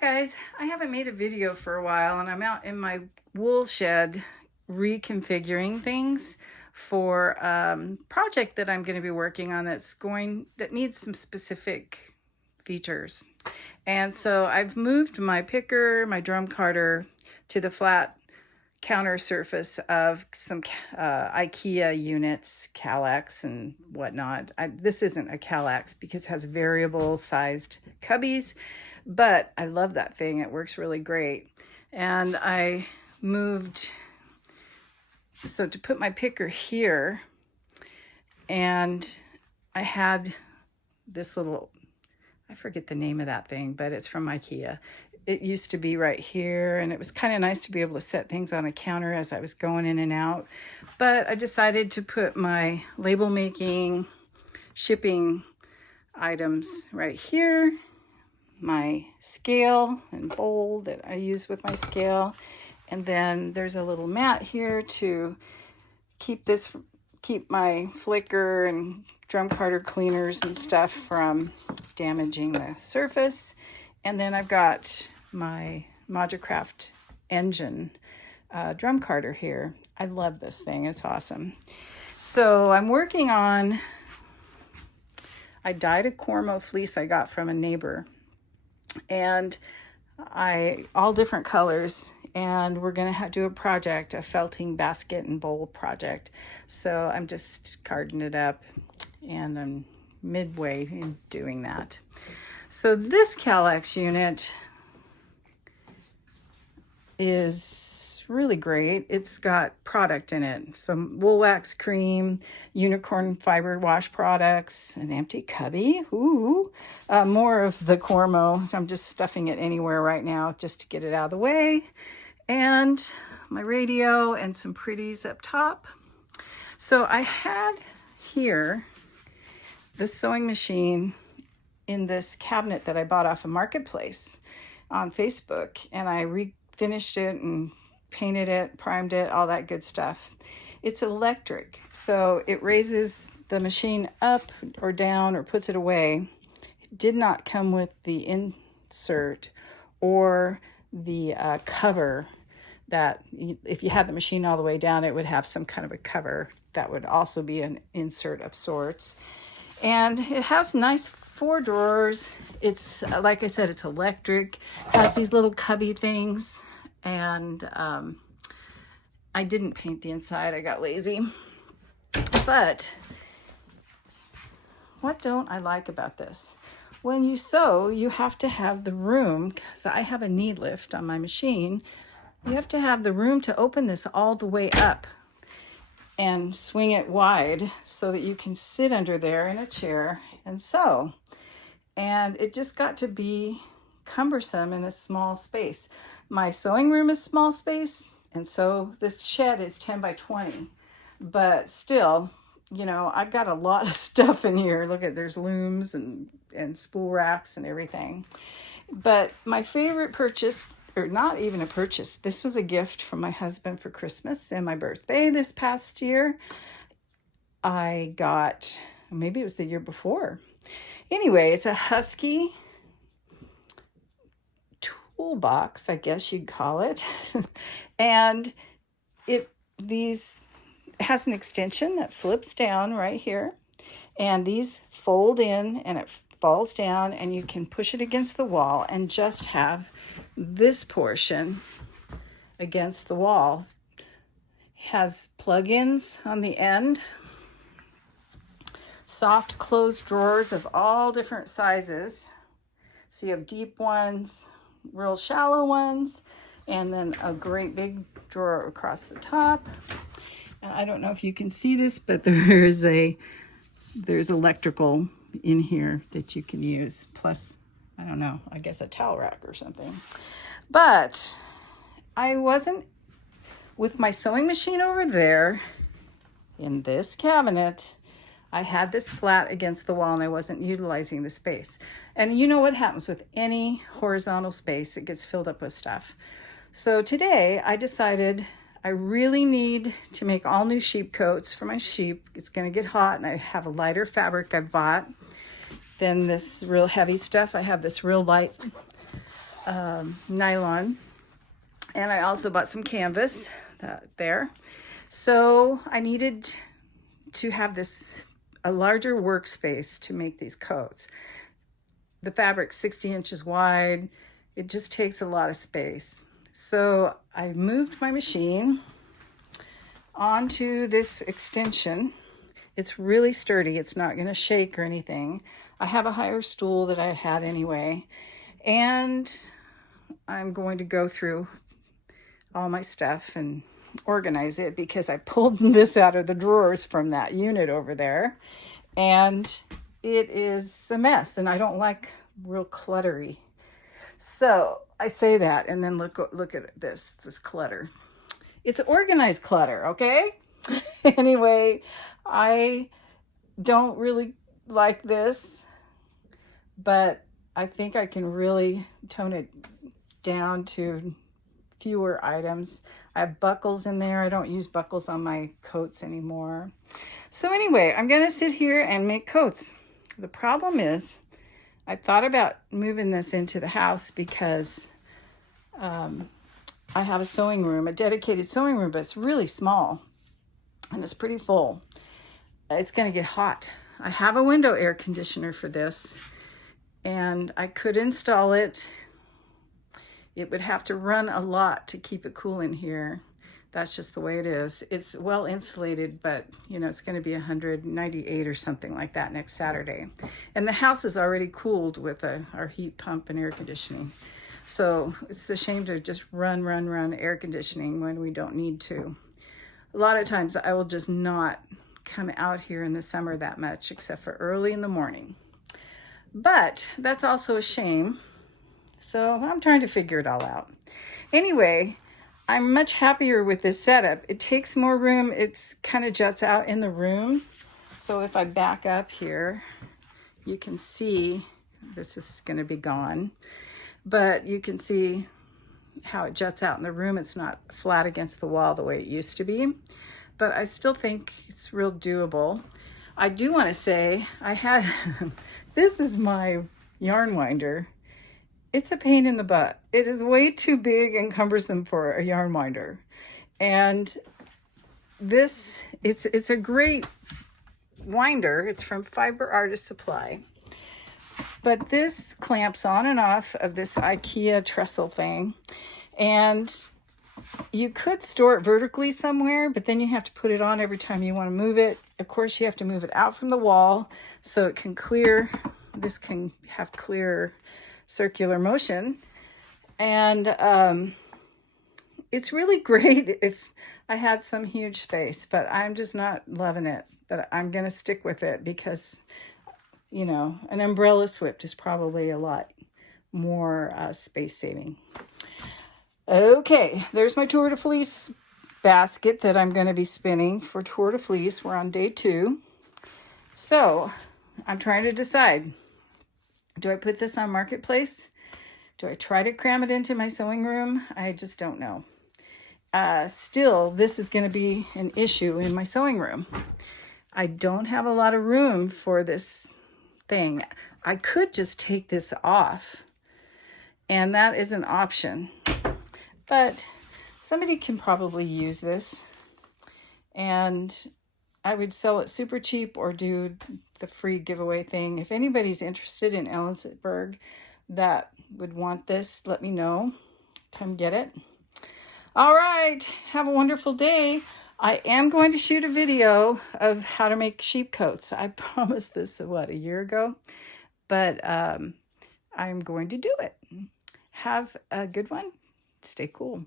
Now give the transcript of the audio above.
Guys, I haven't made a video for a while and I'm out in my wool shed reconfiguring things for a project that I'm going to be working on that needs some specific features. And so I've moved my picker, my drum carter to the flat counter surface of some IKEA units, Kallax and whatnot. This isn't a Kallax because it has variable sized cubbies, but I love that thing. It works really great. And I moved, so to put my picker here, and I had this little, I forget the name of that thing, but it's from IKEA. It used to be right here, and it was kind of nice to be able to set things on a counter as I was going in and out. But I decided to put my label making, shipping items right here, my scale and bowl that I use with my scale, and then there's a little mat here to keep my flicker and drum carter cleaners and stuff from damaging the surface. And then I've got my Craft engine drum carter here. I love this thing. It's awesome. So I'm working on, I dyed a Cormo fleece I got from a neighbor, and all different colors, and we're going to do a project, a felting basket and bowl project. So I'm just carding it up, and I'm midway in doing that. So this Kallax unit is really great. It's got product in it. Some wool wax cream, unicorn fiber wash products, an empty cubby. Ooh, more of the Cormo. I'm just stuffing it anywhere right now just to get it out of the way. And my radio and some pretties up top. So I had here the sewing machine in this cabinet that I bought off a marketplace on Facebook, and I refinished it and painted it, primed it, all that good stuff. It's electric, so it raises the machine up or down or puts it away. It did not come with the insert or the cover that if you had the machine all the way down, it would have some kind of a cover that would also be an insert of sorts. And it has nice 4 drawers. It's, like I said, it's electric, has these little cubby things, and I didn't paint the inside, I got lazy. But what don't I like about this? When you sew, you have to have the room, because I have a knee lift on my machine, you have to have the room to open this all the way up and swing it wide so that you can sit under there in a chair and sew. And it just got to be cumbersome in a small space. My sewing room is small space, and so this shed is 10 by 20. But still, you know, I've got a lot of stuff in here. Look at, there's looms and spool racks and everything. But my favorite purchase, or not even a purchase, this was a gift from my husband for Christmas and my birthday this past year. I got, maybe it was the year before. Anyway, it's a Husky toolbox, I guess you'd call it. And it has an extension that flips down right here. And these fold in and it falls down, and you can push it against the wall and just have this portion against the wall. Has plug-ins on the end, soft closed drawers of all different sizes. So you have deep ones, real shallow ones, and then a great big drawer across the top. And I don't know if you can see this, but there's electrical in here that you can use, plus, I don't know, I guess a towel rack or something. But I wasn't, with my sewing machine over there in this cabinet, I had this flat against the wall and I wasn't utilizing the space. And you know what happens with any horizontal space, it gets filled up with stuff. So today I decided I really need to make all new sheep coats for my sheep. It's going to get hot, and I have a lighter fabric I've bought than this real heavy stuff. I have this real light nylon. And I also bought some canvas there. So I needed to have a larger workspace to make these coats. The fabric's 60 inches wide. It just takes a lot of space. So I moved my machine onto this extension. It's really sturdy. It's not going to shake or anything. I have a higher stool that I had anyway. And I'm going to go through all my stuff and organize it because I pulled this out of the drawers from that unit over there. And it is a mess, and I don't like real cluttery. So I say that, and then look at this clutter. It's organized clutter, okay? Anyway, I don't really like this, but I think I can really tone it down to fewer items. I have buckles in there. I don't use buckles on my coats anymore. So anyway, I'm going to sit here and make coats. The problem is I thought about moving this into the house because I have a sewing room, a dedicated sewing room, but it's really small and it's pretty full. It's going to get hot. I have a window air conditioner for this, and I could install it. It would have to run a lot to keep it cool in here. That's just the way it is. It's well insulated, but you know, it's going to be 198 or something like that next Saturday. And the house is already cooled with our heat pump and air conditioning. So it's a shame to just run air conditioning when we don't need to. A lot of times I will just not come out here in the summer that much, except for early in the morning. But that's also a shame. So I'm trying to figure it all out. Anyway, I'm much happier with this setup. It takes more room. It's kind of juts out in the room. So if I back up here, you can see this is going to be gone. But you can see how it juts out in the room. It's not flat against the wall the way it used to be. But I still think it's real doable. I do want to say I had, this is my yarn winder. It's a pain in the butt. It is way too big and cumbersome for a yarn winder. And this, it's a great winder. It's from Fiber Artist Supply. But this clamps on and off of this IKEA trestle thing. And you could store it vertically somewhere, but then you have to put it on every time you want to move it. Of course, you have to move it out from the wall so it can clear. This can have clear circular motion. And it's really great if I had some huge space, but I'm just not loving it. But I'm going to stick with it because, you know, an umbrella swept is probably a lot more space saving. Okay, there's my Tour de Fleece basket that I'm going to be spinning for Tour de Fleece. We're on day 2. So I'm trying to decide, do I put this on Marketplace? Do I try to cram it into my sewing room? I just don't know. Still, this is going to be an issue in my sewing room. I don't have a lot of room for this thing. I could just take this off, and that is an option. But somebody can probably use this, and I would sell it super cheap or do the free giveaway thing. If anybody's interested in Ellensburg that would want this, let me know. Come get it. All right, have a wonderful day. I am going to shoot a video of how to make sheep coats. I promised this, a year ago? But I'm going to do it. Have a good one. Stay cool.